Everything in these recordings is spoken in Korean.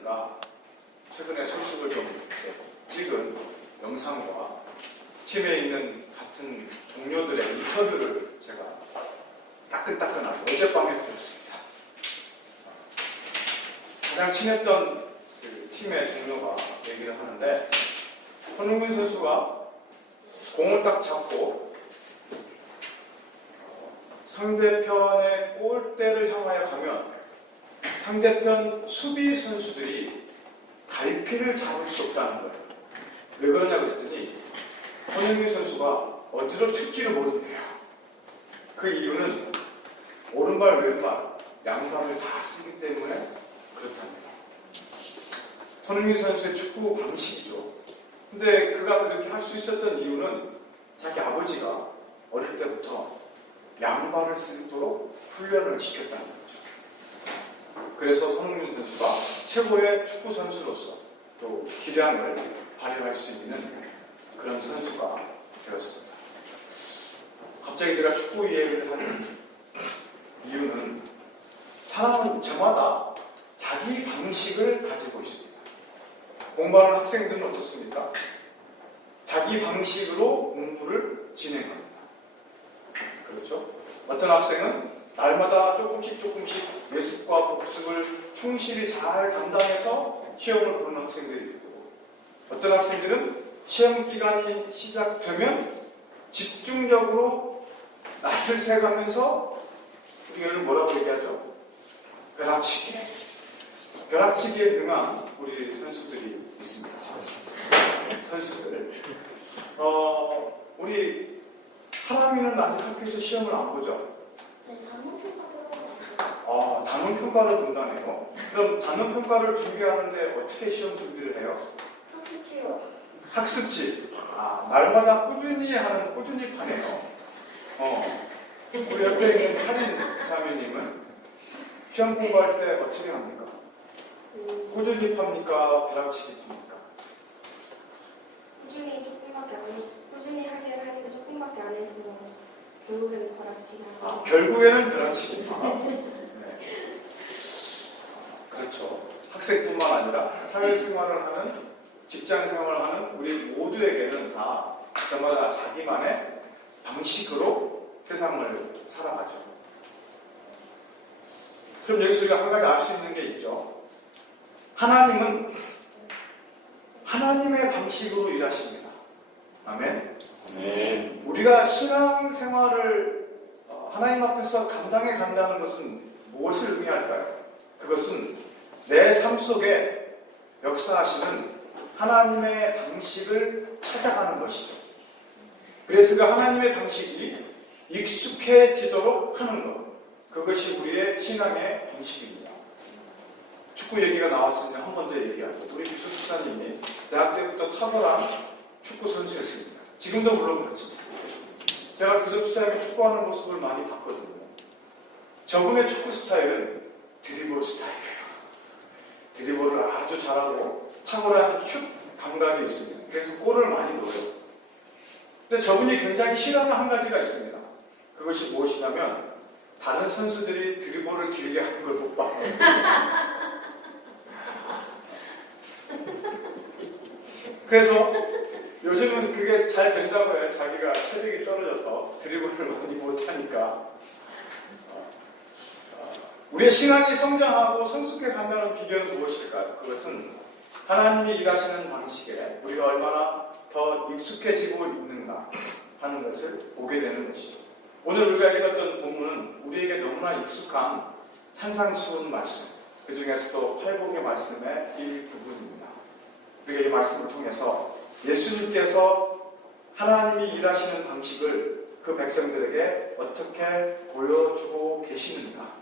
하셨는가 최근에 소식을 좀 찍은 영상과 팀에 있는 같은 동료들의 인터뷰를 제가 따끈따끈하게 어젯밤에 들었습니다. 가장 친했던 그 팀의 동료가 얘기를 하는데 손흥민 선수가 공을 딱 잡고 상대편의 골대를 향하여 가면 상대편 수비 선수들이 갈피를 잡을 수 없다는 거예요. 왜 그러냐고 했더니 손흥민 선수가 어디로 튈지를 모른대요. 그 이유는 오른발 왼발 양발을 다 쓰기 때문에 그렇답니다. 손흥민 선수의 축구 방식이죠. 근데 그가 그렇게 할 수 있었던 이유는 자기 아버지가 어릴 때부터 양발을 쓰도록 훈련을 시켰다는 거죠. 그래서 손흥민 선수가 최고의 축구 선수로서 또 기량을 발휘할 수 있는 그런 선수가 되었습니다. 갑자기 제가 축구 이야기를 하는 이유는 사람은 저마다 자기 방식을 가지고 있습니다. 공부하는 학생들은 어떻습니까? 자기 방식으로 공부를 진행합니다. 그렇죠? 어떤 학생은 날마다 조금씩 예습과 복습을 충실히 잘 감당해서 시험을 보는 학생들이 있고, 어떤 학생들은 시험 기간이 시작되면 집중력으로 나를 새가면서 우리가 이걸 뭐라고 얘기하죠? 벼락치기에 능한 우리 선수들이 있습니다. 선수들. 우리 하람이는 아직 학교에서 시험을 안 보죠? 네, 단원평가를 단원평가를 본다네요. 그럼 단원평가를 준비하는데 어떻게 시험 준비를 해요? 학습지요. 학습지. 날마다 꾸준히 파네요. 우리 옆에 있는 할인 자매님은 시험 공부할 때 어떻게 합니까? 꾸준히 팝니까? 벼락치기 팝니까? 꾸준히 하게 하는데 조금밖에 안 해서 결국에는 벼락치기. 결국에는 벼락치기 파. 네. 그렇죠. 학생뿐만 아니라 사회생활을 하는, 직장생활을 하는 우리 모두에게는 다 저마다 자기만의 방식으로 세상을 살아가죠. 그럼 여기서 우리가 한 가지 알 수 있는 게 있죠. 하나님은 하나님의 방식으로 일하십니다. 아멘. 네. 우리가 신앙생활을 하나님 앞에서 감당해 간다는 것은 무엇을 의미할까요? 그것은 내 삶 속에 역사하시는 하나님의 방식을 찾아가는 것이죠. 그래서 그 하나님의 방식이 익숙해지도록 하는 것, 그것이 우리의 신앙의 방식입니다. 축구 얘기가 나왔으면 한 번 더 얘기하죠. 우리 기숙사님이 대학 때부터 탁월한 축구 선수였습니다. 지금도 물론 그렇지만 제가 기숙사님이 축구하는 모습을 많이 봤거든요. 저분의 축구 스타일은 드리블 스타일이에요. 드리블을 아주 잘하고 탁월한 슛 감각이 있습니다. 그래서 골을 많이 넣어요. 근데 저분이 굉장히 싫어하는 한 가지가 있습니다. 그것이 무엇이냐면 다른 선수들이 드리블을 길게 하는 걸 못 봐요. 그래서 요즘은 그게 잘 된다고 해요. 자기가 체력이 떨어져서 드리블을 많이 못하니까. 우리의 신앙이 성장하고 성숙해 간다는 비결은 무엇일까요? 그것은 하나님이 일하시는 방식에 우리가 얼마나 더 익숙해지고 있는가 하는 것을 보게 되는 것이죠. 오늘 우리가 읽었던 본문은 우리에게 너무나 익숙한 산상수훈 말씀, 그 중에서도 팔복의 말씀의 일부분입니다. 우리가 이 말씀을 통해서 예수님께서 하나님이 일하시는 방식을 그 백성들에게 어떻게 보여주고 계시는가,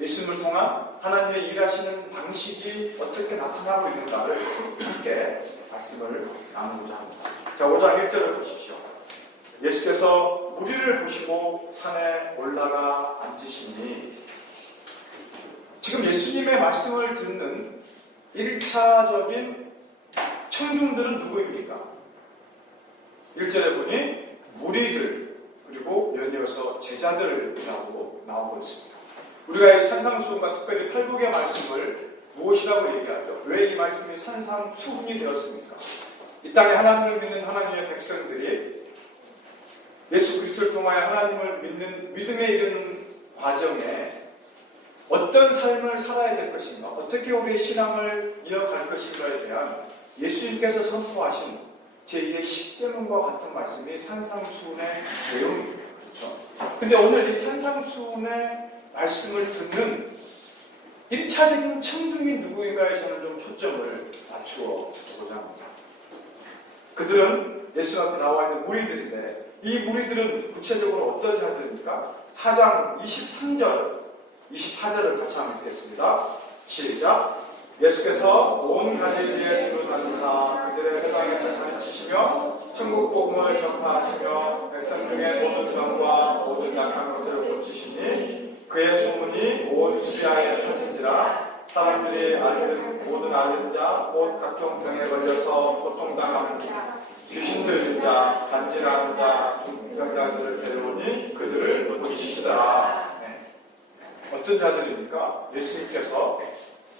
예수님을 통한 하나님의 일하시는 방식이 어떻게 나타나고 있는가를 함께 말씀을 나누고자 합니다. 자, 5장 1절을 보십시오. 예수께서 무리를 보시고 산에 올라가 앉으시니, 지금 예수님의 말씀을 듣는 1차적인 청중들은 누구입니까? 1절에 보니 무리들, 그리고 연이어서 제자들이라고 나오고 있습니다. 우리가 이 산상수훈과 특별히 팔복의 말씀을 무엇이라고 얘기하죠? 왜 이 말씀이 산상수훈이 되었습니까? 이 땅에 하나님을 믿는 하나님의 백성들이 예수 그리스도를 통하여 하나님을 믿는 믿음에 이르는 과정에 어떤 삶을 살아야 될 것인가, 어떻게 우리의 신앙을 이어갈 것인가에 대한 예수님께서 선포하신 제2의 십계명과 같은 말씀이 산상수훈의 내용입니다. 그렇죠? 근데 오늘 이 산상수훈의 말씀을 듣는 1차적인 청중이 누구인가에 저는 좀 초점을 맞추어 보고자 합니다. 그들은 예수 앞에 나와 있는 무리들인데 이 무리들은 구체적으로 어떤 자들입니까? 4장 24절을 같이 한번 읽겠습니다. 시작. 예수께서 온 갈릴리에 두루 다니사 그들의 회당에서 가르치시며 천국 복음을 전파하시며 백성 중에 모든 병과 모든 약한 것을 고치시니 그의 소문이 온 수리아에 퍼진지라 사람들이 모든 앓은 자 곧 각종 병에 걸려서 고통당하는 귀신 들린 자 간질하는 자 중병자들을 데려오니 그들을 고치시더라. 어떤 자들입니까? 예수님께서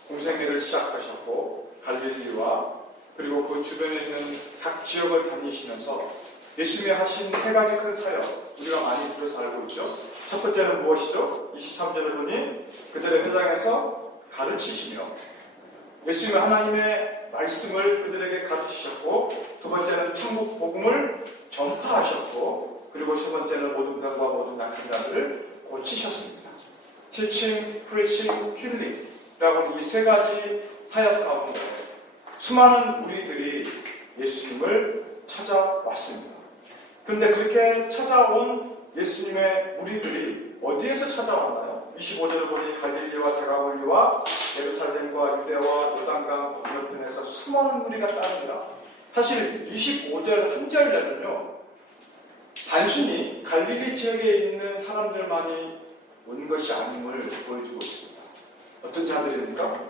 공생애를 시작하셨고 갈릴리와 그리고 그 주변에 있는 각 지역을 다니시면서 예수님이 하신 세 가지 큰 사역 우리가 많이 들어서 알고 있죠. 첫 번째는 무엇이죠? 23절을 보니 그들의 회당에서 가르치시며 예수님은 하나님의 말씀을 그들에게 가르치셨고 두 번째는 천국 복음을 전파하셨고 그리고 세 번째는 모든 병과 모든 약한 자들을 고치셨습니다. Teaching, Preaching, Healing 라고 이 세 가지 사역 가운데 수많은 우리들이 예수님을 찾아왔습니다. 그런데 그렇게 찾아온 예수님의 우리들이 어디에서 찾아왔나요? 25절을 보니 갈릴리와 데가볼리와 예루살렘과 유대와 요단강 건너편에서 수많은 무리가 따릅니다. 사실 25절 한 절에는요 단순히 갈릴리 지역에 있는 사람들만이 온 것이 아님을 보여주고 있습니다. 어떤 자들입니까?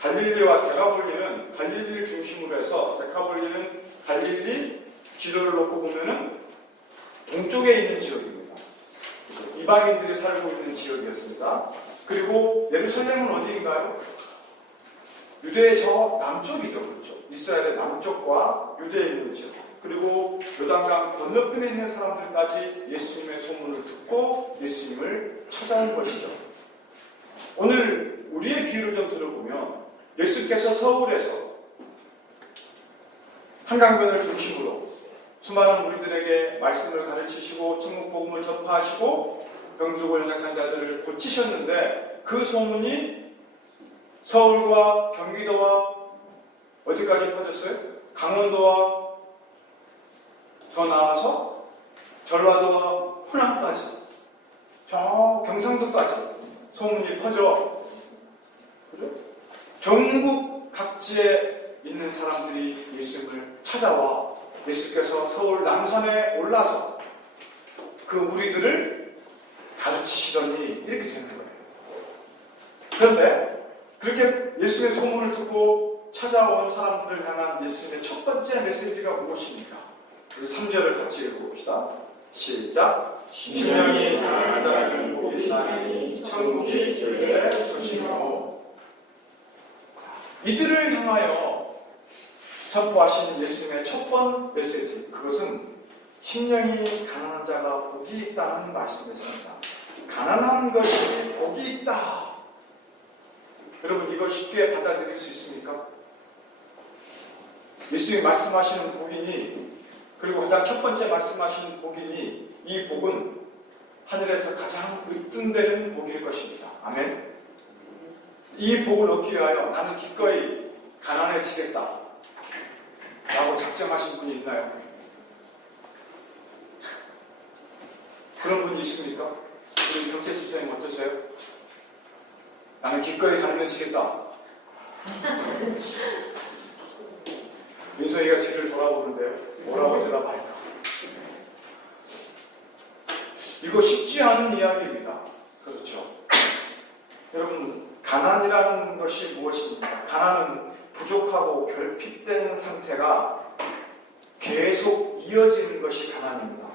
갈릴리와 데가볼리는 갈릴리를 중심으로 해서 데카볼리는 갈릴리 지도를 놓고 보면은 동쪽에 있는 지역입니다. 이방인들이 살고 있는 지역이었습니다. 그리고 예루살렘은 어디인가요? 유대의 저 남쪽이죠. 그렇죠? 이스라엘의 남쪽과 유대에 있는 지역. 그리고 요단강 건너편에 있는 사람들까지 예수님의 소문을 듣고 예수님을 찾아온 것이죠. 오늘 우리의 귀를 좀 들어보면 예수께서 서울에서 한강변을 중심으로 수많은 우리들에게 말씀을 가르치시고 천국 복음을 전파하시고 병들고 연약한 자들을 고치셨는데 그 소문이 서울과 경기도와 어디까지 퍼졌어요? 강원도와 더 나아서 전라도와 호남까지 저 경상도까지 소문이 퍼져 그죠? 전국 각지에 있는 사람들이 예수님을 찾아와 예수께서 서울 남산에 올라서 그 무리들을 가르치시더니 이렇게 되는 거예요. 그런데 그렇게 예수의 소문을 듣고 찾아온 사람들을 향한 예수님의 첫 번째 메시지가 무엇입니까? 우리 3절을 같이 읽어봅시다. 시작. 심령이 가난하다는 복이 있나니 천국이 그들의 것이며. 이들을 향하여 선포하신 예수님의 첫 번 메시지, 그것은 심령이 가난한 자가 복이 있다는 말씀이었습니다. 가난한 것이 복이 있다. 여러분 이걸 쉽게 받아들일 수 있습니까? 예수님이 말씀하시는 복이니 그리고 가장 첫 번째 말씀하시는 복이니 이 복은 하늘에서 가장 으뜸되는 복일 것입니다. 아멘. 이 복을 얻기 위하여 나는 기꺼이 가난해지겠다 라고 작정하신 분이 있나요? 그런 분이 있습니까? 우리 경태 집사님 어떠세요? 나는 기꺼이 가난해지겠다. 윤서이가 뒤를 돌아보는데요. 뭐라고 대답할까? 이거 쉽지 않은 이야기입니다. 그렇죠? 여러분, 가난이라는 것이 무엇입니까? 가난은 부족하고 결핍된 상태가 계속 이어지는 것이 가난입니다.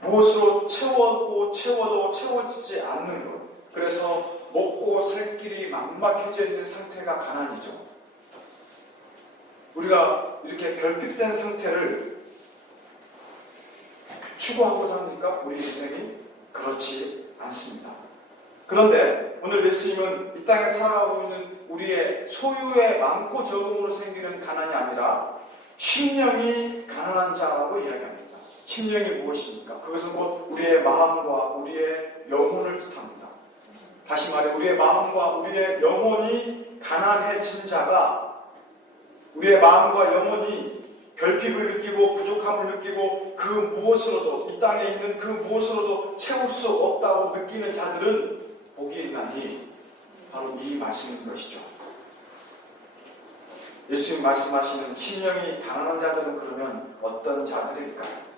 무엇으로 채워도 채워지지 않는 것. 그래서 먹고 살 길이 막막해져 있는 상태가 가난이죠. 우리가 이렇게 결핍된 상태를 추구하고자 합니까? 우리 인생이 그렇지 않습니다. 그런데 오늘 예수님은 이 땅에 살아가고 있는 우리의 소유에 많고 적음으로 생기는 가난이 아니라 심령이 가난한 자라고 이야기합니다. 심령이 무엇입니까? 그것은 곧 우리의 마음과 우리의 영혼을 뜻합니다. 다시 말해 우리의 마음과 우리의 영혼이 가난해진 자가 우리의 마음과 영혼이 결핍을 느끼고 부족함을 느끼고 그 무엇으로도 이 땅에 있는 그 무엇으로도 채울 수 없다고 느끼는 자들은 복이 있나니 바로 이 말씀인 것이죠. 예수님 말씀하시는 심령이 가난한 자들은 그러면 어떤 자들일까요?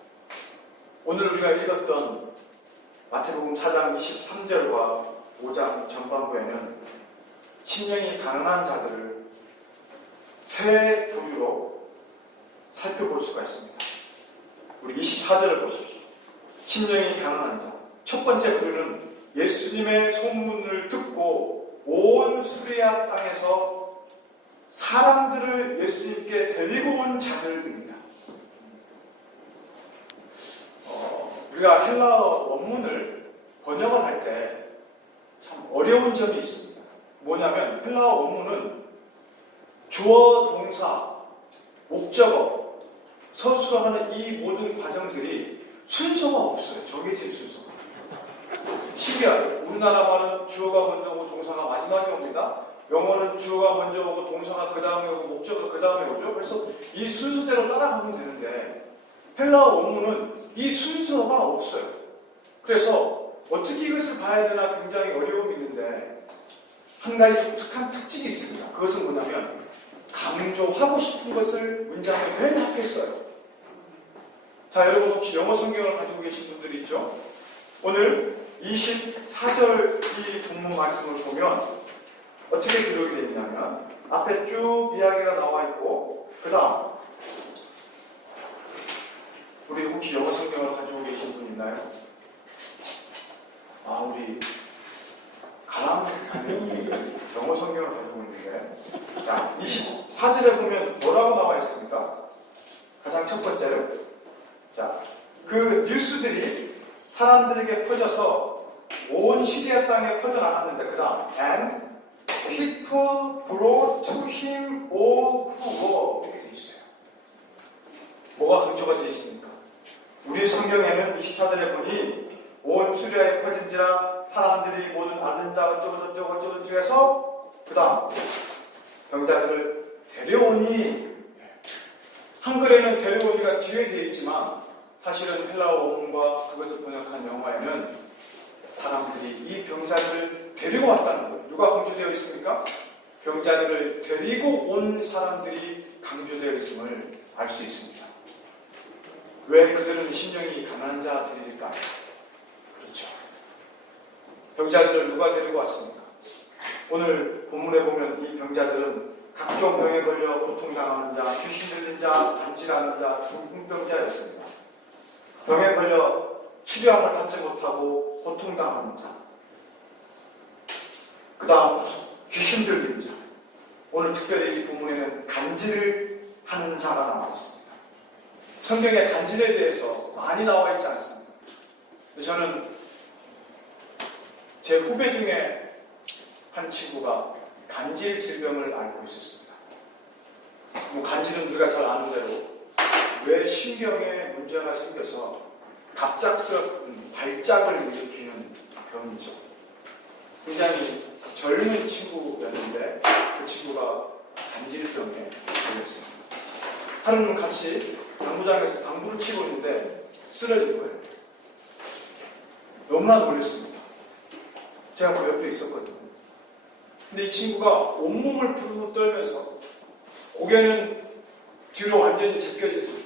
오늘 우리가 읽었던 마태복음 4장 23절과 5장 전반부에는 심령이 가난한 자들을 세 부류로 살펴볼 수가 있습니다. 우리 24절을 보십시오. 심령이 가난한 자. 첫 번째 부류는 예수님의 소문을 듣고 온 수레아 땅에서 사람들을 예수님께 데리고 온 자들입니다. 우리가 헬라어 원문을 번역을 할 때 참 어려운 점이 있습니다. 뭐냐면 헬라어 원문은 주어, 동사, 목적어, 서술하는 이 모든 과정들이 순서가 없어요. 정해진 순서가. 신기하죠? 우리나라 말은 주어가 먼저 오고 동사가 마지막에 옵니다. 영어는 주어가 먼저 오고 동사가 그 다음에 오고 목적어가 그 다음에 오죠. 그래서 이 순서대로 따라가면 되는데 헬라어 원문은 이 순서가 없어요. 그래서 어떻게 이것을 봐야 되나 굉장히 어려움이 있는데 한 가지 독특한 특징이 있습니다. 그것은 뭐냐면 강조하고 싶은 것을 문장에 맨 앞에 써요. 자, 여러분 혹시 영어 성경을 가지고 계신 분들이 있죠? 오늘 24절 이 본문 말씀을 보면 어떻게 기록이 되어 있냐면 앞에 쭉 이야기가 나와 있고 그 다음 우리 혹시 영어 성경을 가지고 계신 분 있나요? 우리 가람 영어 성경을 가지고 있는데 자, 24절에 보면 뭐라고 나와 있습니까? 가장 첫 번째로 자, 그 뉴스들이 사람들에게 퍼져서 온 시리아 땅에 퍼져나갔는데 그 다음 and people brought to him all who were 이렇게 되어 있어요. 뭐가 강조가 되어 있습니까? 우리 성경에는 24절에 보니 온 수리아에 퍼진지라 사람들이 모든 아는 자 어쩌고 중에서 그 다음 병자들을 데려오니 한글에는 데려오니가 뒤에 되어 있지만 사실은 헬라어 원문과 그것을 번역한 영어에는 사람들이 이 병자들을 데리고 왔다는 거예요. 누가 강조되어 있습니까? 병자들을 데리고 온 사람들이 강조되어 있음을 알 수 있습니다. 왜 그들은 심령이 가난한 자들일까요? 그렇죠. 병자들을 누가 데리고 왔습니까? 오늘 본문에 보면 이 병자들은 각종 병에 걸려 고통당하는 자, 귀신 들린 자, 간질하는 자, 중풍병자였습니다. 병에 걸려 치료함을 받지 못하고 고통당하는 자. 그 다음 귀신 들린 자. 오늘 특별히 이 본문에는 간질을 하는 자가 나와 있습니다. 성경에 간질에 대해서 많이 나와 있지 않습니다. 저는 제 후배 중에 한 친구가 간질 질병을 앓고 있었습니다. 간질은 우리가 잘 아는 대로 뇌 신경에 문제가 생겨서 갑작스럽은 발작을 일으키는 병이죠. 굉장히 젊은 친구였는데 그 친구가 간질병에 걸렸습니다. 하루는 같이 당구장에서 당구를 치고 있는데 쓰러진 거예요. 너무나 놀랐습니다. 제가 그 옆에 있었거든요. 근데 이 친구가 온몸을 부르르 떨면서 고개는 뒤로 완전히 제껴진 상태,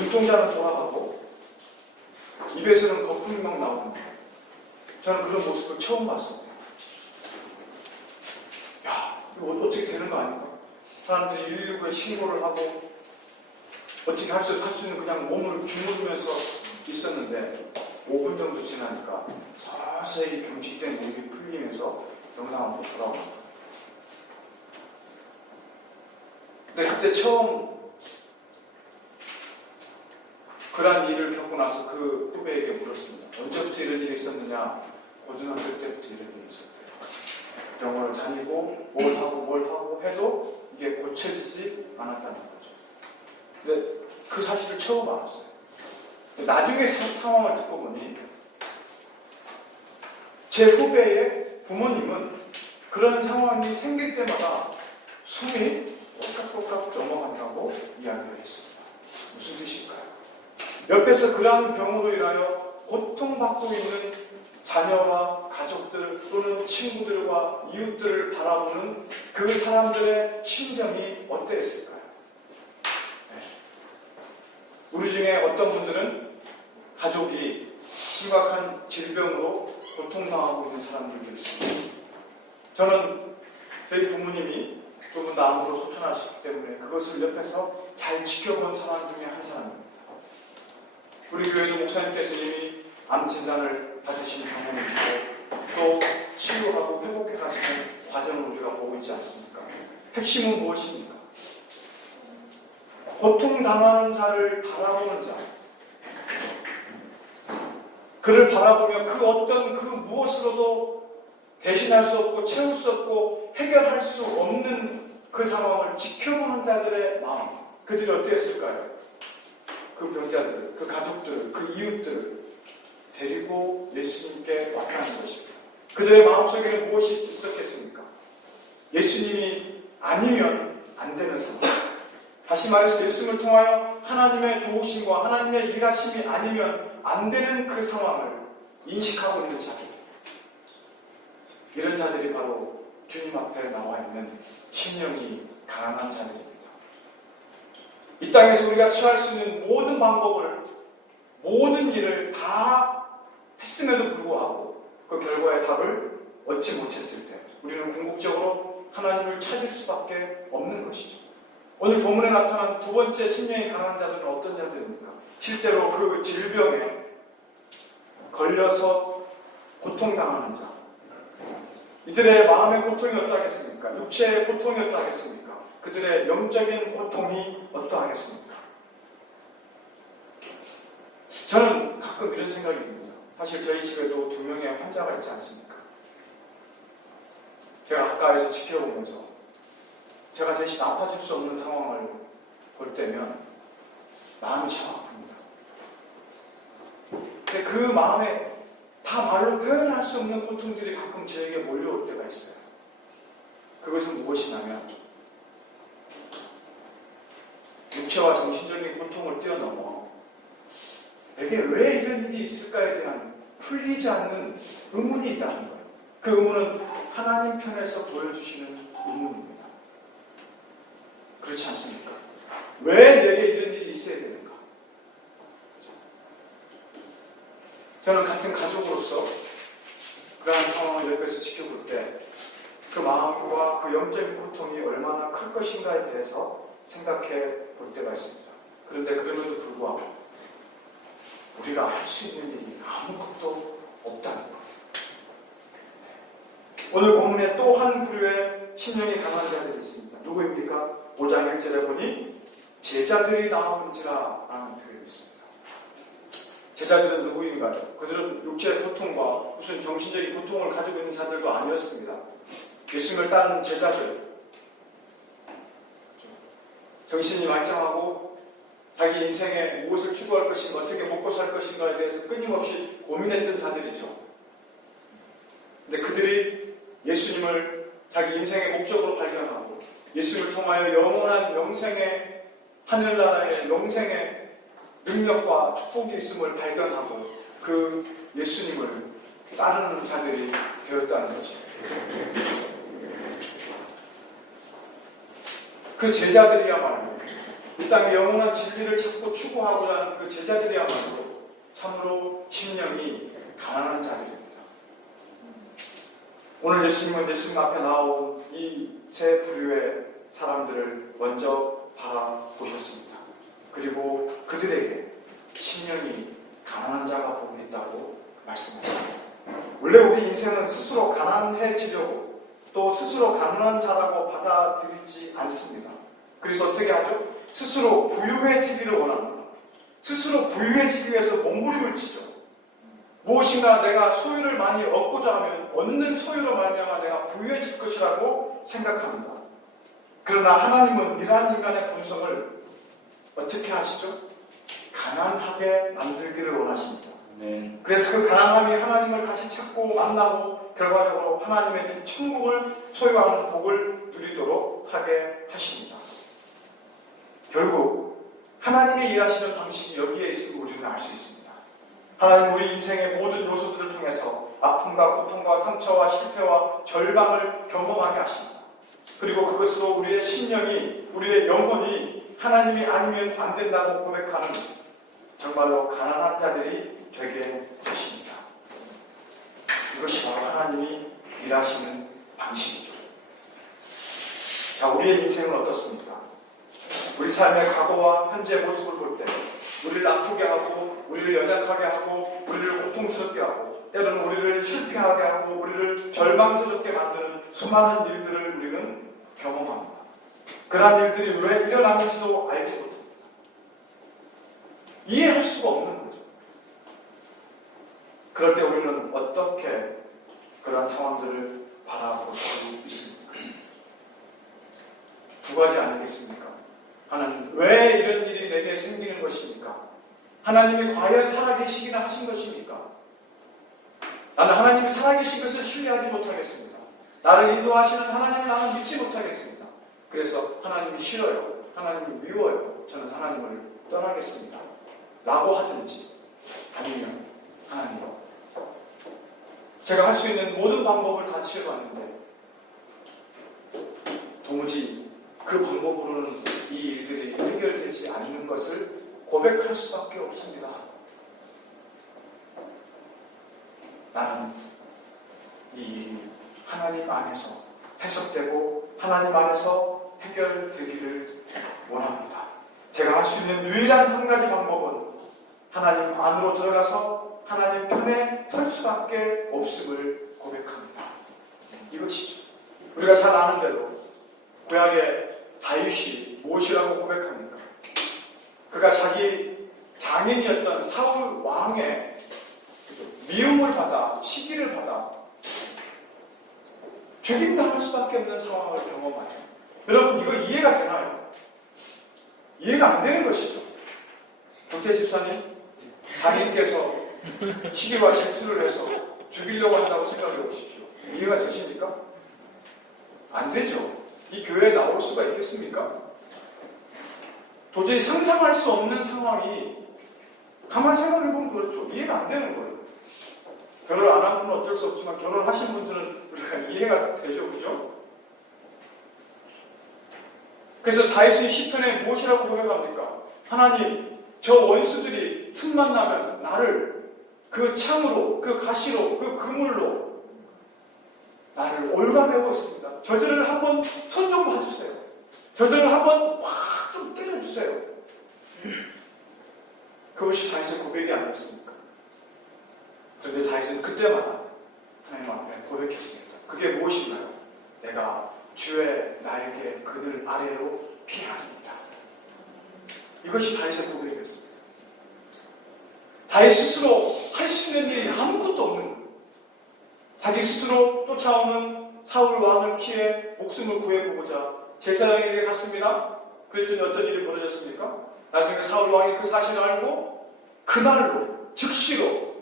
눈동자는 돌아가고 입에서는 거품이 막 나오는 거예요. 저는 그런 모습을 처음 봤습니다. 야, 이거 어떻게 되는 거 아닌가? 사람들이 119에 신고를 하고 어떻게 할 수 있는 그냥 몸을 주무르면서 있었는데 5분 정도 지나니까 서서히 경직된 모습이 풀리면서 영상으로 돌아옵니다. 근데 그때 처음 그러한 일을 겪고 나서 그 후배에게 물었습니다. 언제부터 이런 일이 있었느냐? 고등학교 때부터 이런 일이 있었대요. 병원을 다니고 뭘 하고 해도 이게 고쳐지지 않았다는 거죠. 근데 그 사실을 처음 알았어요. 나중에 상황을 듣고 보니 제 후배의 부모님은 그런 상황이 생길 때마다 숨이 꼴깍꼴깍 넘어간다고 이야기를 했습니다. 무슨 뜻일까요? 옆에서 그러한 병으로 인하여 고통받고 있는 자녀와 가족들 또는 친구들과 이웃들을 바라보는 그 사람들의 심정이 어땠을까요? 우리 중에 어떤 분들은 가족이 심각한 질병으로 고통당하고 있는 사람들도 있습니다. 저는 저희 부모님이 조금 암으로 소천하시기 때문에 그것을 옆에서 잘 지켜본 사람 중에 한 사람입니다. 우리 교회도 목사님께서 이미 암 진단을 받으신 경험이 있고 또 치료하고 회복해 가시는 과정을 우리가 보고 있지 않습니까? 핵심은 무엇입니까? 고통당하는 자를 바라보는 자. 그를 바라보며 그 어떤 그 무엇으로도 대신할 수 없고 채울 수 없고 해결할 수 없는 그 상황을 지켜보는 자들의 마음. 그들이 어땠을까요? 그 병자들, 그 가족들, 그 이웃들을 데리고 예수님께 왔다는 것입니다. 그들의 마음속에는 무엇이 있었겠습니까? 예수님이 아니면 안 되는 상황. 다시 말해서 예수님을 통하여 하나님의 도우심과 하나님의 일하심이 아니면 안 되는 그 상황을 인식하고 있는 자들. 이런 자들이 바로 주님 앞에 나와 있는 심령이 가난한 자들입니다. 이 땅에서 우리가 취할 수 있는 모든 방법을, 모든 일을 다 했음에도 불구하고 그 결과의 답을 얻지 못했을 때 우리는 궁극적으로 하나님을 찾을 수밖에 없는 것이죠. 오늘 본문에 나타난 두 번째 심령이 강한 자들은 어떤 자들입니까? 실제로 그 질병에 걸려서 고통당하는 자. 이들의 마음의 고통이 어떠하겠습니까? 육체의 고통이 어떠하겠습니까? 그들의 영적인 고통이 어떠하겠습니까? 저는 가끔 이런 생각이 듭니다. 사실 저희 집에도 2명의 환자가 있지 않습니까? 제가 가까이서 지켜보면서 제가 대신 아파줄 수 없는 상황을 볼 때면 마음이 참 아픕니다. 근데 그 마음에 다 말로 표현할 수 없는 고통들이 가끔 저에게 몰려올 때가 있어요. 그것은 무엇이냐면 육체와 정신적인 고통을 뛰어넘어 내게 왜 이런 일이 있을까에 대한 풀리지 않는 의문이 있다는 거예요. 그 의문은 하나님 편에서 보여주시는 의문입니다. 그렇지 않습니까? 왜 내게 이런 일이 있어야 되는가? 저는 같은 가족으로서 그러한 상황을 옆에서 지켜볼 때 그 마음과 그 영적인 고통이 얼마나 클 것인가에 대해서 생각해 볼 때가 있습니다. 그런데 그럼에도 불구하고 우리가 할 수 있는 일이 아무것도 없다는 것. 오늘 본문에 또 한 부류의 심령이 강한 자들이 있습니다. 누구입니까? 5장 1절에 보니 제자들이 나오는지라 라는 표현이 있습니다. 제자들은 누구인가요? 그들은 육체의 고통과 무슨 정신적인 고통을 가지고 있는 자들도 아니었습니다. 예수님을 따르는 제자들, 정신이 말짱하고 자기 인생에 무엇을 추구할 것인가, 어떻게 먹고 살 것인가에 대해서 끊임없이 고민했던 자들이죠. 근데 그들이 예수님을 자기 인생의 목적으로 발견하고 예수님을 통하여 영원한 영생의 하늘나라의 영생의 능력과 축복이 있음을 발견하고 그 예수님을 따르는 자들이 되었다는 것입니다. 그 제자들이야말로 이 땅의 영원한 진리를 찾고 추구하고자 하는 그 제자들이야말로 참으로 심령이 가난한 자들입니다. 오늘 예수님은 예수님 앞에 나온 이 세 부류의 사람들을 먼저 바라보셨습니다. 그리고 그들에게 심령이 가난한 자가 복이 있다고 말씀하셨습니다. 원래 우리 인생은 스스로 가난해지려고 또 스스로 가난한 자라고 받아들이지 않습니다. 그래서 어떻게 하죠? 스스로 부유해지기를 원합니다. 스스로 부유해지기 위해서 몸부림을 치죠. 무엇인가 내가 소유를 많이 얻고자 하면 얻는 소유로 말미암아 내가 부유해질 것이라고 생각합니다. 그러나 하나님은 이러한 인간의 본성을 어떻게 하시죠? 가난하게 만들기를 원하십니다. 네. 그래서 그 가난함이 하나님을 다시 찾고 만나고 결과적으로 하나님의 준 천국을 소유하는 복을 누리도록 하게 하십니다. 결국 하나님이 일하시는 방식이 여기에 있음을 우리는 알 수 있습니다. 하나님 우리 인생의 모든 요소들을 통해서 아픔과 고통과 상처와 실패와 절망을 경험하게 하십니다. 그리고 그것으로 우리의 심령이, 우리의 영혼이 하나님이 아니면 안 된다고 고백하는 정말로 가난한 자들이 되게 하십니다. 이것이 바로 하나님이 일하시는 방식이죠. 자, 우리의 인생은 어떻습니까? 우리 삶의 과거와 현재 모습을 볼 때 우리를 아프게 하고 우리를 연약하게 하고 우리를 고통스럽게 하고 때로는 우리를 실패하게 하고 우리를 절망스럽게 만드는 수많은 일들을 우리는 경험합니다. 그러한 일들이 왜 일어나는지도 알지 못합니다. 이해할 수가 없는 거죠. 그럴 때 우리는 어떻게 그러한 상황들을 바라볼 수 있습니까? 두 가지 아니겠습니까? 하나님, 왜 이런 일이 내게 생기는 것입니까? 하나님이 과연 살아계시기나 하신 것입니까? 나는 하나님이 살아계신 것을 신뢰하지 못하겠습니다. 나를 인도하시는 하나님을 나는 믿지 못하겠습니다. 그래서 하나님이 싫어요. 하나님이 미워요. 저는 하나님을 떠나겠습니다. 라고 하든지 아니면 하나님, 제가 할 수 있는 모든 방법을 다 치러봤는데 도무지 그 방법으로는 이 일들이 해결되지 않는 것을 고백할 수밖에 없습니다. 나는 이 일이 하나님 안에서 해석되고 하나님 안에서 해결되기를 원합니다. 제가 할 수 있는 유일한 한 가지 방법은 하나님 안으로 들어가서 하나님 편에 설 수밖에 없음을 고백합니다. 이것이죠. 우리가 잘 아는 대로 구약의 다윗이 무엇이라고 고백합니까? 그가 자기 장인이었던 사울 왕의 미움을 받아 시기를 받아 죽임당할 수밖에 없는 상황을 경험하죠. 여러분 이거 이해가 되나요? 이해가 안 되는 것이죠. 도태 집사님, 장인께서 시기와 질투를 해서 죽이려고 한다고 생각해 보십시오. 이해가 되십니까? 안 되죠. 이 교회에 나올 수가 있겠습니까? 도저히 상상할 수 없는 상황이 가만히 생각해보면 그렇죠. 이해가 안 되는 거예요. 결혼을 안 한 분은 어쩔 수 없지만 결혼하신 분들은 우리가 이해가 되죠. 그죠? 그래서 다윗이 시편에 무엇이라고 고백합니까? 하나님, 저 원수들이 틈만 나면 나를 그 창으로, 그 가시로, 그 그물로 나를 올가매고 있습니다. 저들을 한번 손 좀 봐주세요. 저들을 한번 확 좀 때려주세요. 그것이 다윗의 고백이 아니었습니까? 그런데 다윗은 그때마다 하나님 앞에 고백했습니다. 그게 무엇인가요? 내가 주의 날개 그늘 아래로 피하리이다. 이것이 다윗의 고백이었습니다. 다윗 스스로 할 수 있는 일이 아무것도 없는 거예요. 자기 스스로 쫓아오는 사울 왕을 피해 목숨을 구해보고자 제사장에게 갔습니다. 그랬더니 어떤 일이 벌어졌습니까? 나중에 사울 왕이 그 사실을 알고 그날로 즉시로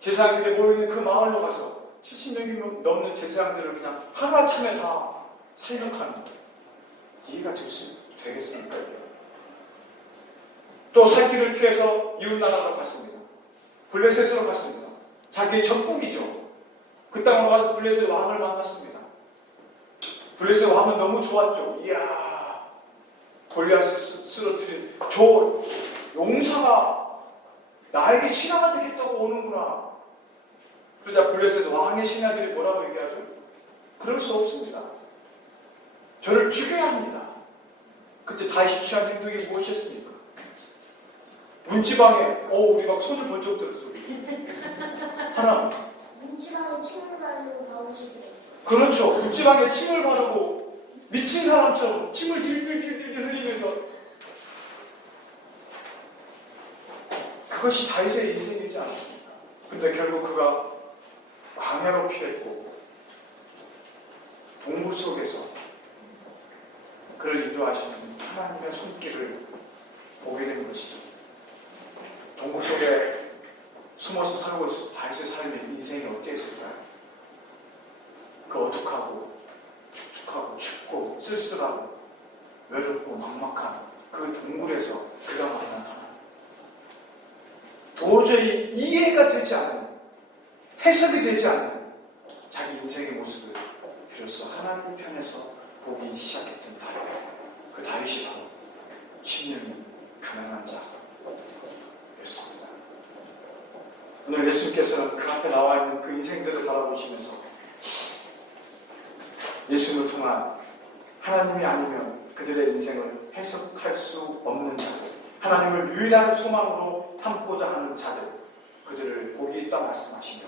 제사장들이 모여있는 그 마을로 가서 70명이 넘는 제사장들을 그냥 하루아침에 다 살려가는 이해가 되겠습니까? 또 살길을 피해서 이웃나라로 갔습니다. 블레셋으로 갔습니다. 자기의 적국이죠. 그 땅으로 가서 블레셋 왕을 만났습니다. 블레셋 왕은 너무 좋았죠. 이야, 골리앗을 쓰러뜨린 저 용사가 나에게 신하가 되겠다고 오는구나. 그러자 블레셋 왕의 신하들이 뭐라고 얘기하죠? 그럴 수 없습니다. 저를 죽여야 합니다. 그때 다윗이 취한 행동이 무엇이었습니까? 문지방에 우리 막 손을 번쩍 들었어. 하나님, 문지방에 침을 바르고 나오실 수가 있어요. 그렇죠. 문지방에 침을 바르고 미친 사람처럼 침을 질질질질 흘리면서, 그것이 다윗의 인생이지 않습니까? 근데 결국 그가 광야로 피했고 동굴 속에서 그를 인도하시는 하나님의 손길을 보게 된 것이죠. 동굴 속에 숨어서 살고 있어 다윗의 삶의 인생이 어땠을까요? 그 어둑하고 축축하고 춥고 쓸쓸하고 외롭고 막막한 그 동굴에서 그가 만난 하나님, 도저히 이해가 되지 않는, 해석이 되지 않는 자기 인생의 모습을 비로소 하나님 편에서 보기 시작했던 다윗. 그 다윗이 바로 심령이 가난한 자였습니다. 오늘 예수님께서는 그 앞에 나와 있는 그 인생들을 바라보시면서 예수님을 통한 하나님이 아니면 그들의 인생을 해석할 수 없는 자들, 하나님을 유일한 소망으로 삼고자 하는 자들, 그들을 복이 있다 말씀하시며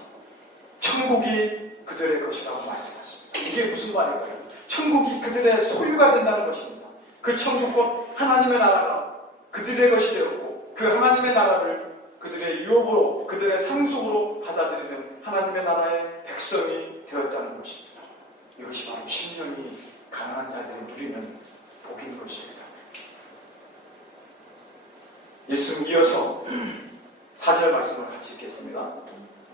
천국이 그들의 것이라고 말씀하십니다. 이게 무슨 말일까요? 천국이 그들의 소유가 된다는 것입니다. 그 천국과 하나님의 나라가 그들의 것이 되었고, 그 하나님의 나라를 그들의 유업으로, 그들의 상속으로 받아들이는 하나님의 나라의 백성이 되었다는 것입니다. 이것이 바로 심령이 가난한 자들이 누리는 복인 것입니다. 예수님 이어서 4절 말씀을 같이 읽겠습니다.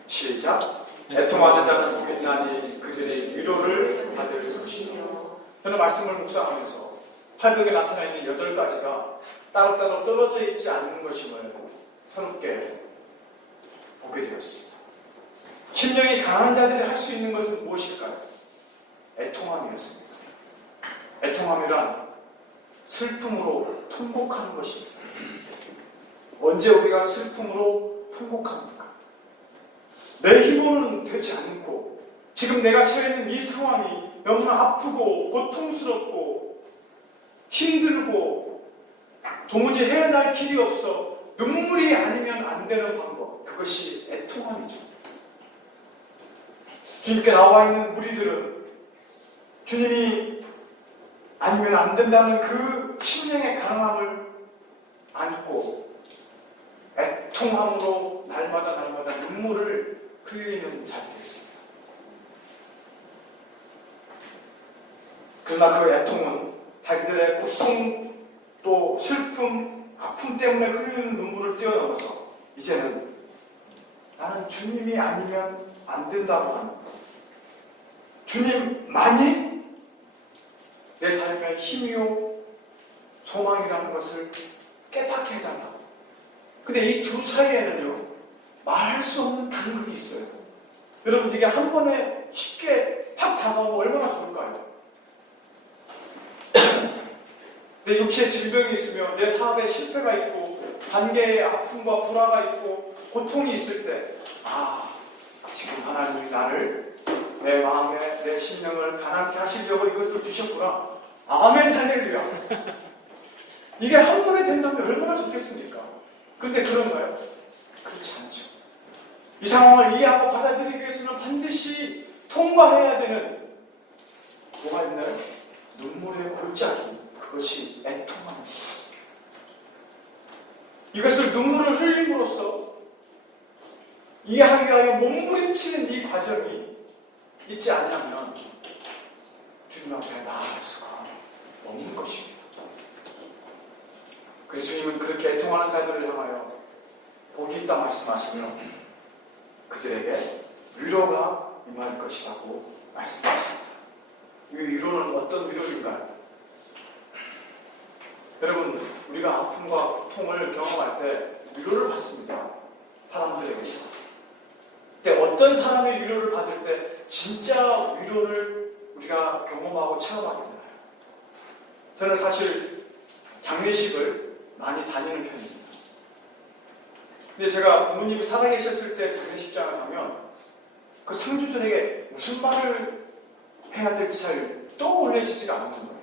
시작. 애통하는 자들 복이 있나니 그들의 위로를 받을 것이며. 저는 말씀을 묵상하면서 팔복에 나타나 있는 8가지가 따로따로 떨어져 있지 않는 것임을 새롭게 보게 되었습니다. 심령이 강한 자들이 할 수 있는 것은 무엇일까요? 애통함이었습니다. 애통함이란 슬픔으로 통곡하는 것입니다. 언제 우리가 슬픔으로 통곡합니까? 내 힘으로는 되지 않고 지금 내가 처해 있는 이 상황이 너무나 아프고 고통스럽고 힘들고 도무지 헤어날 길이 없어 눈물이 아니면 안 되는 방법, 그것이 애통함이죠. 주님께 나와 있는 무리들은 주님이 아니면 안 된다는 그 심령의 가난함을 안고 애통함으로 날마다 눈물을 흘리는 자들이었습니다. 그러나 그 애통은 자기들의 고통 또 슬픔, 아픔 때문에 흘리는 눈물을 뛰어넘어서 이제는 나는 주님이 아니면 안 된다고 하는, 주님만이 내 삶의 힘이요 소망이라는 것을 깨닫게 해달라고. 근데 이 두 사이에는요, 말할 수 없는 간극이 있어요. 여러분, 이게 한 번에 쉽게 팍 다가오면 얼마나 좋을까요? 내 육체에 질병이 있으며 내 사업에 실패가 있고 관계에 아픔과 불화가 있고 고통이 있을 때, 지금 하나님이 나를, 내 마음에 내 심령을 가난케 하시려고 이것을 주셨구나. 아멘 할렐루야. 이게 한 번에 된다면 얼마나 좋겠습니까? 근데 그런가요? 그렇지 않죠. 이 상황을 이해하고 받아들이기 위해서는 반드시 통과해야 되는 뭐가 있나요? 눈물의 골짜기, 그것이 애통함입니다. 이것을 눈물을 흘림으로써 이해하기 위하여 몸부림치는 이 과정이 있지 않냐면 주님 앞에 나아갈 수가 없는 것입니다. 그래서 주님은 그렇게 애통하는 자들을 향하여 복이 있다 말씀하시며 그들에게 위로가 임할 것이라고 말씀하십니다. 이 위로는 어떤 위로인가요? 여러분, 우리가 아픔과 고통을 경험할 때 위로를 받습니다. 사람들에게서. 근데 어떤 사람의 위로를 받을 때 진짜 위로를 우리가 경험하고 체험하게 되나요? 저는 사실 장례식을 많이 다니는 편입니다. 근데 제가 부모님이 살아계셨을 때 장례식장을 가면 그 상주들에게 무슨 말을 해야 될지 잘 떠올리지가 않는 거예요.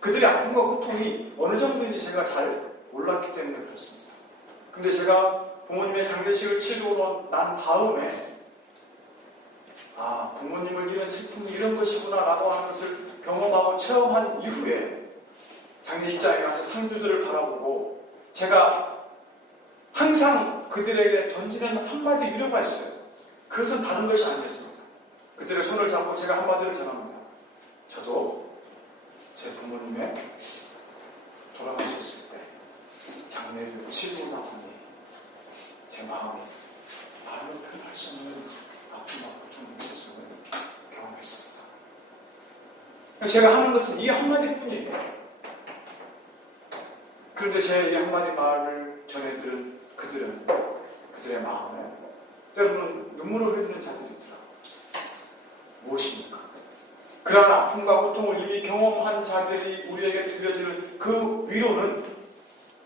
그들의 아픔과 고통이 어느 정도인지 제가 잘 몰랐기 때문에 그렇습니다. 근데 제가 부모님의 장례식을 치르고 난 다음에 아, 부모님을 잃은 슬픔이 이런 것이구나라고 하는 것을 경험하고 체험한 이후에 장례식장에 가서 상주들을 바라보고 제가 항상 그들에게 던지는 한마디 위로가 있어요. 그것은 다른 것이 아니었습니다. 그들의 손을 잡고 제가 한마디를 전합니다. 저도 제 부모님의 돌아가셨을 때 장례를 치르고 나보니 제 마음이 말로 표현할 수 없는 아픔과 고통이 있었음을 경험했습니다. 제가 하는 것은 이 한마디뿐이에요. 그런데 제 이 한마디 말을 전해 들은 그들은 그들의 마음에 때로는 눈물을 흘리는 자들이 있더라고요. 무엇입니까? 그러한 아픔과 고통을 이미 경험한 자들이 우리에게 들려주는 그 위로는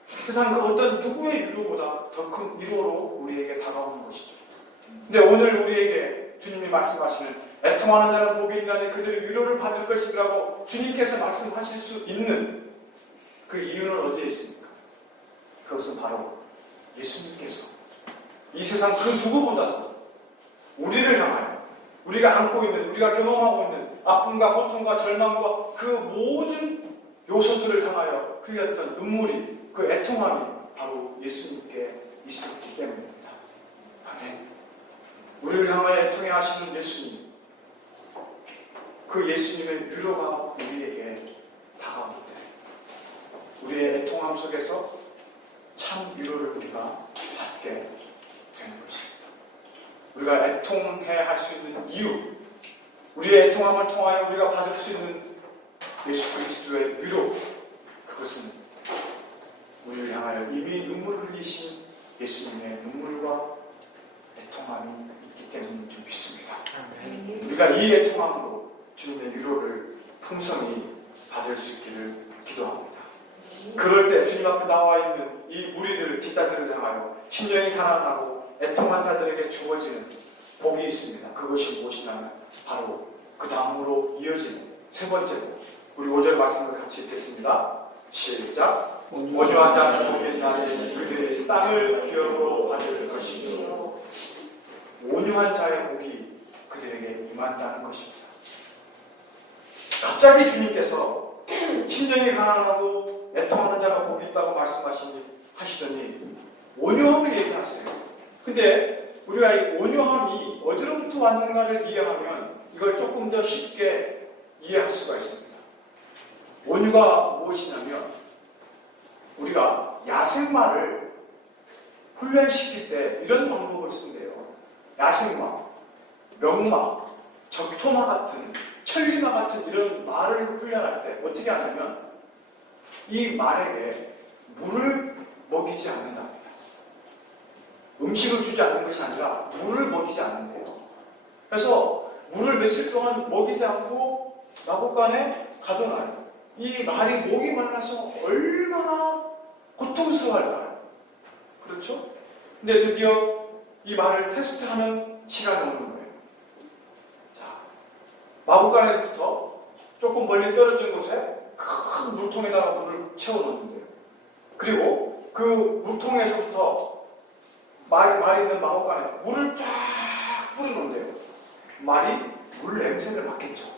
세상 그 어떤 누구의 위로보다 더 큰 위로로 우리에게 다가오는 것이죠. 근데 오늘 우리에게 주님이 말씀하시는 애통하는 자는 복이 있나니 그들이 위로를 받을 것이라고 주님께서 말씀하실 수 있는 그 이유는 어디에 있습니까? 그것은 바로 예수님께서 이 세상 그 누구보다도 우리를 향하여 우리가 안고 있는, 우리가 경험하고 있는 아픔과 고통과 절망과 그 모든 요소들을 향하여 흘렸던 눈물이, 그 애통함이 바로 예수님께 있었기 때문입니다. 아멘. 우리를 향하여 애통해 하시는 예수님, 그 예수님의 위로가 우리에게 다가올 때 우리의 애통함 속에서 참 위로를 우리가 받게 되는 것입니다. 우리가 애통해 할 수 있는 이유, 우리의 애통함을 통하여 우리가 받을 수 있는 예수 그리스도의 위로, 그것은 우리를 향하여 이미 눈물을 흘리신 예수님의 눈물과 애통함이 있기 때문인 줄 믿습니다. 우리가 이 애통함으로 주님의 위로를 풍성히 받을 수 있기를 기도합니다. 그럴 때 주님 앞에 나와 있는 이 무리들, 제자들을 향하여 심령이 가난하고 애통한 자들에게 주어지는 복이 있습니다. 그것이 무엇이냐면 바로 그 다음으로 이어지는 세 번째 복. 우리 5절 말씀을 같이 읽겠습니다. 시작. 온유한 자는 복이 있나니 그들이 땅을 기업으로 받을 것이며 온유한 자의 복이 그들에게 임한다는 것입니다. 갑자기 주님께서 심령이 가난하고 애통하는 자가 복이 있다고 하시더니 온유함을 얘기하세요. 근데 우리가 이 온유함이 어디로부터 왔는가를 이해하면 이걸 조금 더 쉽게 이해할 수가 있습니다. 온유가 무엇이냐면 우리가 야생마를 훈련시킬 때 이런 방법을 쓴대요. 야생마, 명마, 적토마 같은, 천리마 같은 이런 말을 훈련할 때 어떻게 하냐면 이 말에게 물을 먹이지 않는답니다. 음식을 주지 않는 것이 아니라 물을 먹이지 않는데요. 그래서 물을 며칠 동안 먹이지 않고 마곡간에 가둬놔요. 이 말이 목이 말라서 얼마나 고통스러워할까요? 그렇죠? 근데 드디어 이 말을 테스트하는 시간이 오는 거예요. 자, 마곡간에서부터 조금 멀리 떨어진 곳에 큰 물통에다가 물을 채워놓는데요. 그리고 그 물통에서부터 말이 있는 마곡간에 물을 쫙 뿌려놓는데요. 말이 물 냄새를 맡겠죠.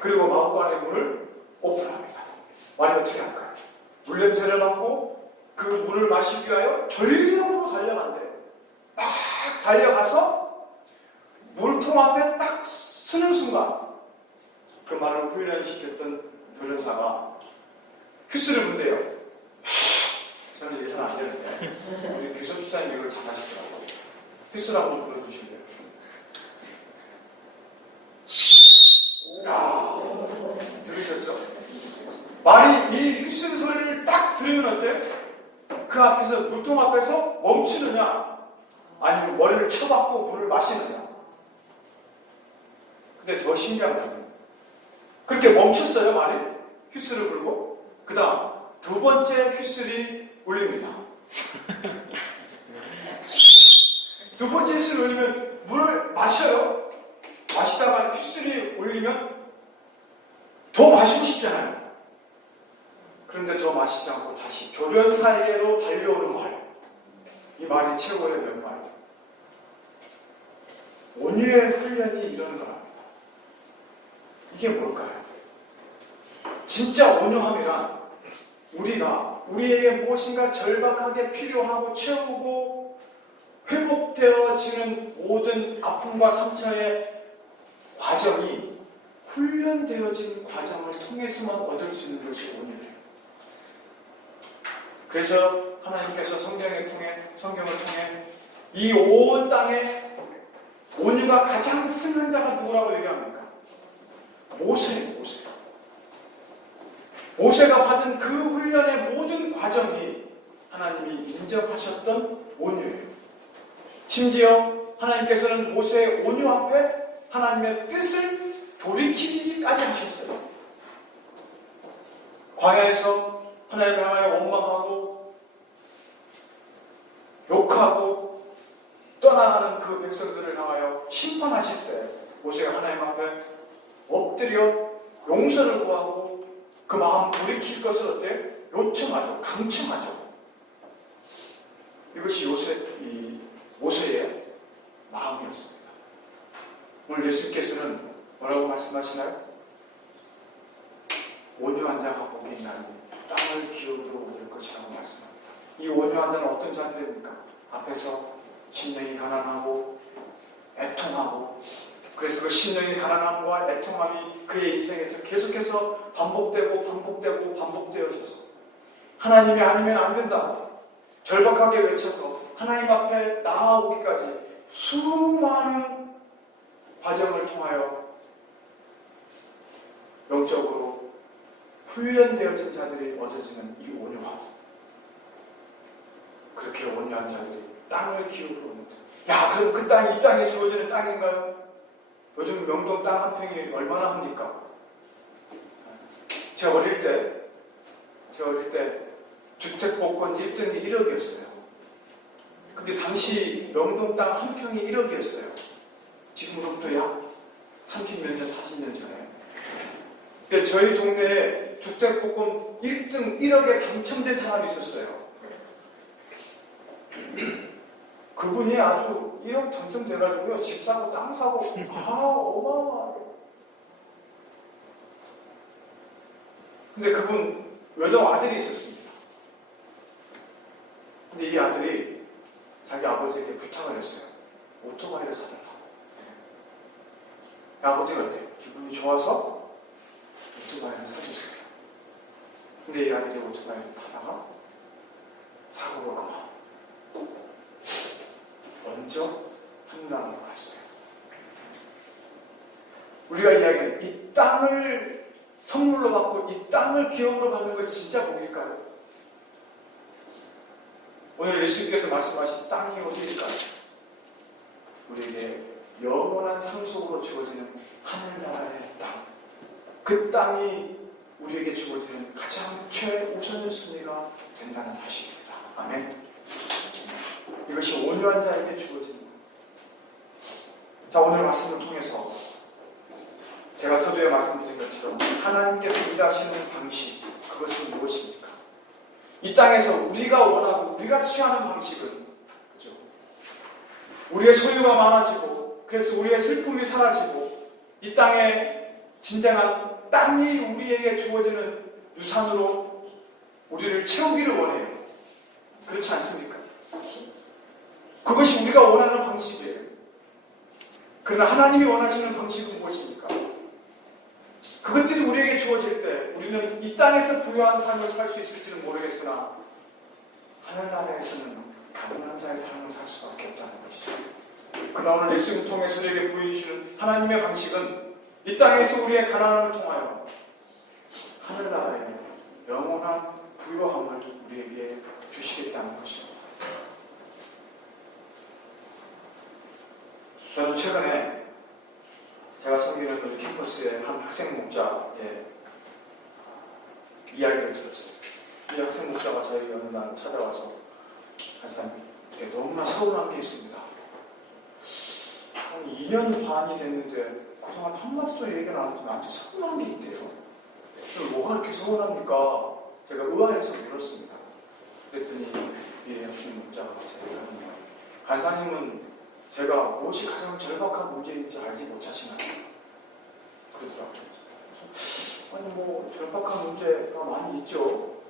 그리고 마곡간의 문을 오픈합니다. 말이 어떻게 할까요? 물 냄새를 맡고 그 물을 마시기 위하여 전력으로 달려간대요. 막 달려가서 물통 앞에 딱 서는 순간 그 말을 훈련시켰던 교련사가 휘스를 분대요. 저는 이게 잘 안 되는데 우리 교섭사님 이걸 잘 하시더라고요. 휘스를 한번 불러주실래요? 야, 들으셨죠? 말이 이 휘스는 소리를 딱 들으면 어때? 그 앞에서 물통 앞에서 멈추느냐 아니면 머리를 쳐박고 물을 마시느냐. 근데 더 신기한 건 그렇게 멈췄어요. 말이 휘스를 불고 그 다음 두 번째 휘슬이 울립니다. 두 번째 휘슬이 울리면 물을 마셔요. 마시다가 휘슬이 울리면 더 마시고 싶잖아요. 그런데 더 마시지 않고 다시 조련사에게로 달려오는 말. 이 말이 최고의 몇 말. 온유의 훈련이 이런 거랍니다. 이게 뭘까요? 진짜 온유함이란 우리가 우리에게 무엇인가 절박하게 필요하고 채우고 회복되어지는 모든 아픔과 상처의 과정이 훈련되어진 과정을 통해서만 얻을 수 있는 것이 온유예요. 그래서 하나님께서 성경을 통해 이 온 땅에 온유가 가장 승한 자가 누구라고 얘기합니까? 모세예요. 모세가 받은 그 훈련의 모든 과정이 하나님이 인정하셨던 온유예요. 심지어 하나님께서는 모세의 온유 앞에 하나님의 뜻을 돌이키기까지 하셨어요. 광야에서 하나님을 향하여 원망하고 욕하고 떠나가는 그 백성들을 향하여 심판하실 때 모세가 하나님 앞에 엎드려 용서를 구하고 그 마음 돌이킬 것을 어때? 요청하죠. 강청하죠. 이것이 모세의 마음이었습니다. 오늘 예수님께서는 뭐라고 말씀하시나요? 온유한 자가 복이 있나니 땅을 기업으로 얻을 것이라고 말씀합니다. 이 온유한 자는 어떤 자들입니까? 앞에서 심령이 가난하고 애통하고, 그래서 그 심령이 가난함과 애통함이 그의 인생에서 계속해서 반복되어져서 하나님이 아니면 안 된다 절박하게 외쳐서 하나님 앞에 나아오기까지 수많은 과정을 통하여 영적으로 훈련되어진 자들이 얻어지는 이 온유함, 그렇게 온유한 자들이 땅을 기업으로 얻는다. 야, 그럼 그 땅이 이 땅에 주어지는 땅인가요? 요즘 명동 땅 한 평이 얼마나 합니까? 제가 어릴 때 주택복권 1등이 1억이었어요. 근데 당시 명동 땅 한 평이 1억이었어요. 지금으로부터 약 30몇 년, 40년 전에. 근데 저희 동네에 주택복권 1등 1억에 당첨된 사람이 있었어요. 그분이 아주 1억 당첨돼가지고요, 집 사고 땅 사고, 어마어마하게. 근데 그분 외동 아들이 있었습니다. 근데 이 아들이 자기 아버지에게 부탁을 했어요. 오토바이를 사달라고. 아버지가 어때요? 기분이 좋아서 오토바이를 사줬어요. 근데 이 아들이 오토바이를 타다가 사고가 그만. 먼저 한강으로 갔어요. 우리가 이야기하는 이 땅을 선물로 받고 이 땅을 기업으로 받는 건 진짜 복일까요? 오늘 예수님께서 말씀하신 땅이 어디일까요? 우리에게 영원한 삶 속으로 주어지는 하늘나라의 땅. 그 땅이 우리에게 주어지는 가장 최우선의 순위가 된다는 사실입니다. 아멘. 이것이 온유한 자에게 주어집니다. 자, 오늘 말씀을 통해서 제가 서두에 말씀드린 것처럼 하나님께서 일하시는 방식, 그것은 무엇입니까? 이 땅에서 우리가 원하고 우리가 취하는 방식은, 그죠? 우리의 소유가 많아지고, 그래서 우리의 슬픔이 사라지고, 이 땅에 진정한 땅이 우리에게 주어지는 유산으로 우리를 채우기를 원해요. 그렇지 않습니까? 그것이 우리가 원하는 방식이에요. 그러나 하나님이 원하시는 방식은 무엇입니까? 그것들이 우리에게 주어질 때 우리는 이 땅에서 부유한 삶을 살 수 있을지는 모르겠으나 하늘나라에서는 가난한 자의 삶을 살 수밖에 없다는 것이죠. 그러나 오늘 예수님 통해서 우리에게 보여주시는 하나님의 방식은 이 땅에서 우리의 가난함을 통하여 하늘나라에 영원한 부유함을 우리에게 주시겠다는 것입니다. 저는 최근에 제가 섬기는 그 캠퍼스의 한 학생 목자의 이야기를 들었어요. 이 학생 목자가 저희 어느 날 찾아와서 너무나 서운한 게 있습니다. 한 2년 반이 됐는데 그동안 한마디도 얘기를 안 해도 나한테 서운한 게 있대요. 뭐가 그렇게 서운합니까? 제가 의아해서 물었습니다. 그랬더니 이 학생 목자가 제가 간사님은 제가 무엇이 가장 절박한 문제인지 알지 못하시나요? 그러더라고요. 그래서 아니 뭐 절박한 문제가 많이 있죠.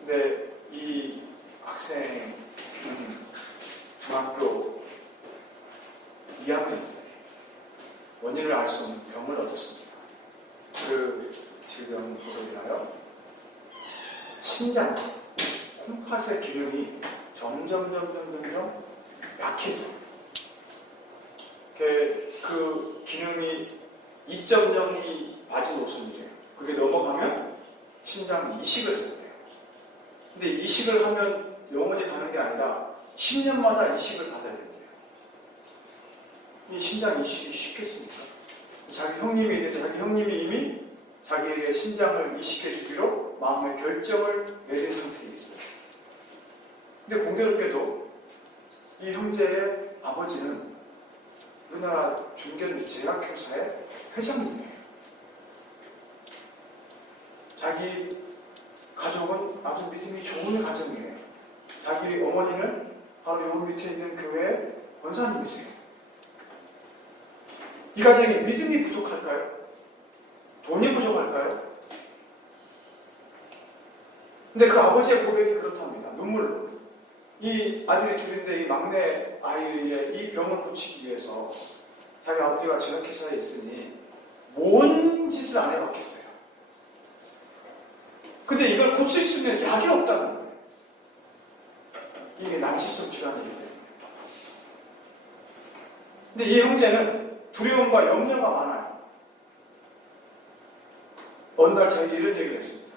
근데 이 학생은 중학교 2학년 때 원인을 알 수 없는 병을 얻었습니다. 그 질병으로 인하여 신장, 콩팥의 기능이 점점 약해져. 그 기능이 2.0이 마지노선이래요. 그게 넘어가면 신장 이식을 해야 돼요. 근데 이식을 하면 영원히 가는 게 아니라 10년마다 이식을 받아야 된대요. 이 신장 이식이 쉽겠습니까? 자기 형님이 있는데 자기 형님이 이미 자기에게 신장을 이식해 주기로 마음의 결정을 내린 상태에 있어요. 근데 공교롭게도 이 형제의 아버지는 우리나라 중견 제약회사의 회장님이에요. 자기 가족은 아주 믿음이 좋은 가정이에요. 자기 어머니는 바로 요 밑에 있는 교회의 권사님이세요. 이 가정이 믿음이 부족할까요? 돈이 부족할까요? 근데 그 아버지의 고백이 그렇답니다. 눈물로. 이 아들이 둘인데 이 막내 아이의 이 병을 고치기 위해서 자기 아버지가 제약회사에 있으니 뭔 짓을 안 해봤겠어요. 근데 이걸 고칠 수 있는 약이 없다는 거예요. 이게 난치성 질환이기 때문에. 근데 이 형제는 두려움과 염려가 많아요. 어느 날 자기 이런 얘기를 했습니다.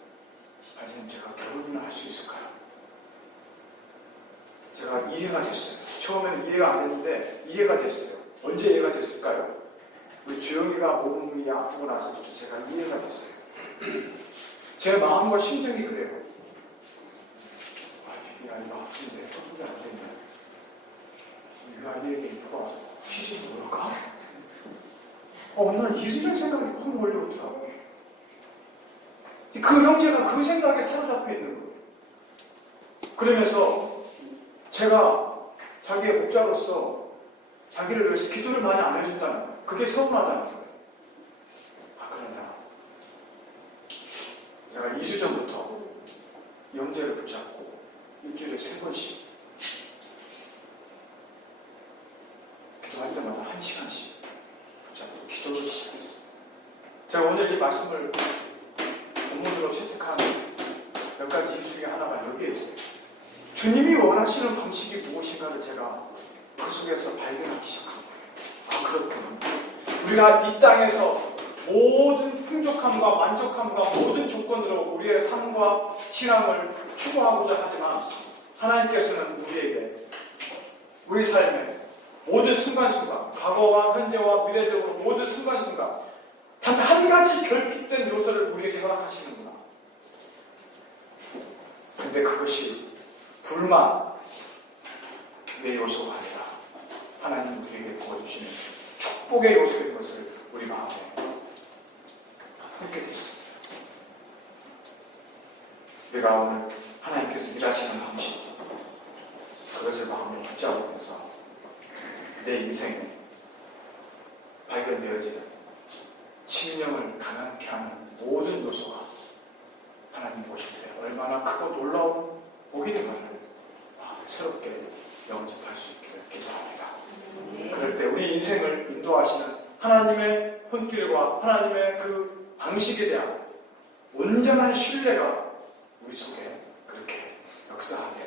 아버님, 제가 결혼이나 할 수 있을까요? 제가 이해가 됐어요. 처음에는 이해가 안 됐는데 이해가 됐어요. 언제 이해가 됐을까요? 우리 주영이가 몸이 아프고 나서부터 제가 이해가 됐어요. 제 마음과 심정이 그래요. 이 아이가 아픈데 소통이 안 되냐? 이 아이에게 누가 시집을 올까? 어느 날 이런 생각이 확 몰려오더라고요. 그 형제가 그 생각에 사로잡혀 있는 거예요. 그러면서 제가 자기의 목자로서 자기를 위해서 기도를 많이 안 해준다는 거예요. 그게 서운하다는 거예요. 그러냐. 제가 2주 전부터 영재를 붙잡고 일주일에 3번씩 기도할 때마다 1시간씩 붙잡고 기도를 시작했어요. 제가 오늘 이 말씀을 본문으로 채택한 몇 가지 이유 중에 하나가 여기에 있어요. 주님이 원하시는 방식이 무엇인가를 제가 그 속에서 발견하기 시작한 거예요. 그렇군요. 우리가 이 땅에서 모든 풍족함과 만족함과 모든 조건으로 우리의 삶과 신앙을 추구하고자 하지만 하나님께서는 우리에게 우리 삶의 모든 순간순간, 과거와 현재와 미래적으로 모든 순간순간 단 한 가지 결핍된 요소를 우리에게 허락하시는구나. 근데 그것이 불만의 요소가 아니라 하나님 우리에게 부어주시는 축복의 요소인 것을 우리 마음에 품게 됐습니다. 우리가 오늘 하나님께서 일하시는 방식, 그것을 마음에 붙잡으면서 내 인생에 발견되어지는 심령을 가난케 하는 모든 요소가 하나님 보실 때 얼마나 크고 놀라운 복인가를 새롭게 영접할 수 있기를 기도합니다. 그럴 때 우리 인생을 인도하시는 하나님의 손길과 하나님의 그 방식에 대한 온전한 신뢰가 우리 속에 그렇게 역사하게